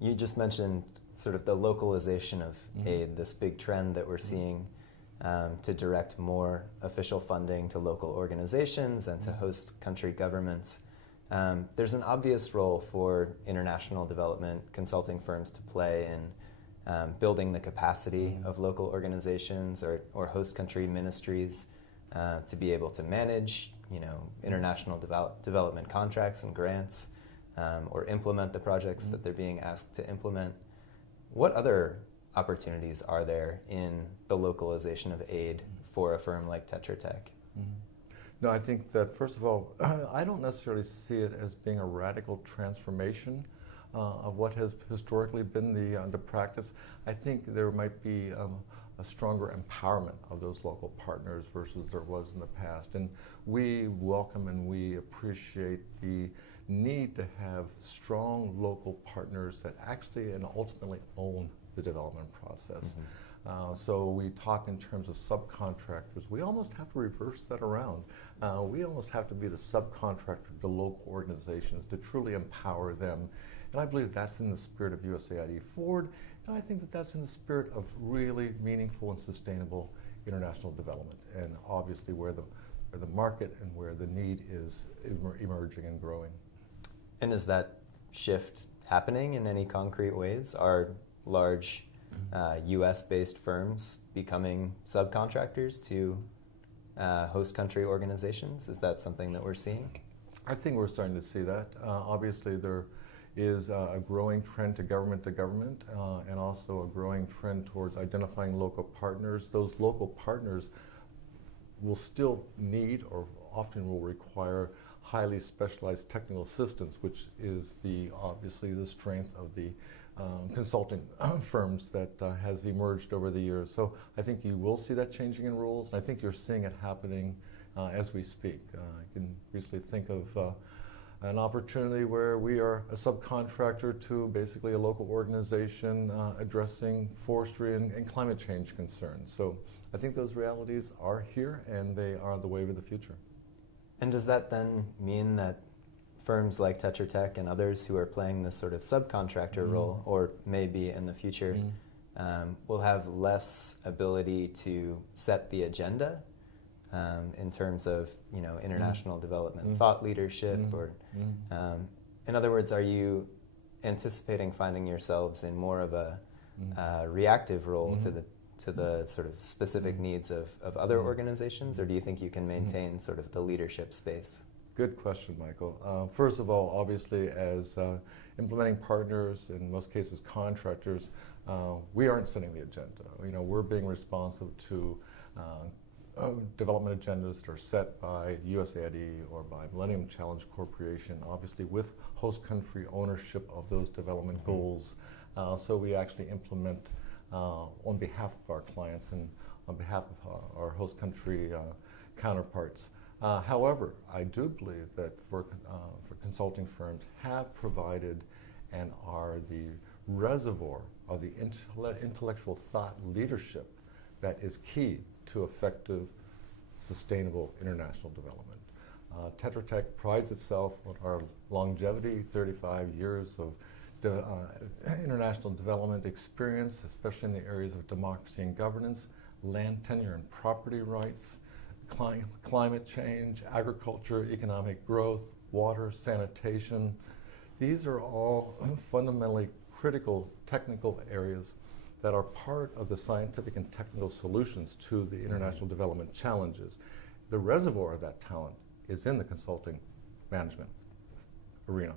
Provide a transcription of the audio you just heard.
You just mentioned sort of the localization of aid, this big trend that we're seeing to direct more official funding to local organizations and to host country governments. There's an obvious role for international development consulting firms to play in building the capacity of local organizations or host country ministries to be able to manage, international development contracts and grants, or implement the projects that they're being asked to implement. What other opportunities are there in the localization of aid for a firm like Tetra Tech? No, I think that, first of all, I don't necessarily see it as being a radical transformation of what has historically been the practice. I think there might be a stronger empowerment of those local partners versus there was in the past. And we welcome and we appreciate the need to have strong local partners that actually and ultimately own the development process. So we talk in terms of subcontractors. We almost have to reverse that around. We almost have to be the subcontractor to local organizations to truly empower them. And I believe that's in the spirit of USAID Forward, and I think that that's in the spirit of really meaningful and sustainable international development, and obviously where the market and where the need is emerging and growing. And is that shift happening in any concrete ways? Are large US-based firms becoming subcontractors to host country organizations? Is that something that we're seeing? I think we're starting to see that. Obviously, there is a growing trend to government, and also a growing trend towards identifying local partners. Those local partners will still need or often will require highly specialized technical assistance, which is obviously the strength of the consulting firms that has emerged over the years. So I think you will see that changing in rules. I think you're seeing it happening as we speak. I can recently think of an opportunity where we are a subcontractor to basically a local organization addressing forestry and climate change concerns. So I think those realities are here and they are the wave of the future. And does that then mean that firms like Tetra Tech and others who are playing this sort of subcontractor role, or maybe in the future, will have less ability to set the agenda in terms of international development thought leadership, or in other words, are you anticipating finding yourselves in more of a reactive role to the sort of specific needs of other organizations, or do you think you can maintain sort of the leadership space? Good question, Michael. First of all, obviously, as implementing partners, in most cases contractors, we aren't setting the agenda. We're being responsive to development agendas that are set by USAID or by Millennium Challenge Corporation, obviously with host country ownership of those development goals. So we actually implement on behalf of our clients and on behalf of our host country counterparts. However, I do believe that for consulting firms have provided and are the reservoir of the intellectual thought leadership that is key to effective, sustainable international development. Tetra Tech prides itself on our longevity, 35 years of international development experience, especially in the areas of democracy and governance, land tenure and property rights, climate change, agriculture, economic growth, water, sanitation. These are all fundamentally critical technical areas that are part of the scientific and technical solutions to the international development challenges. The reservoir of that talent is in the consulting management arena.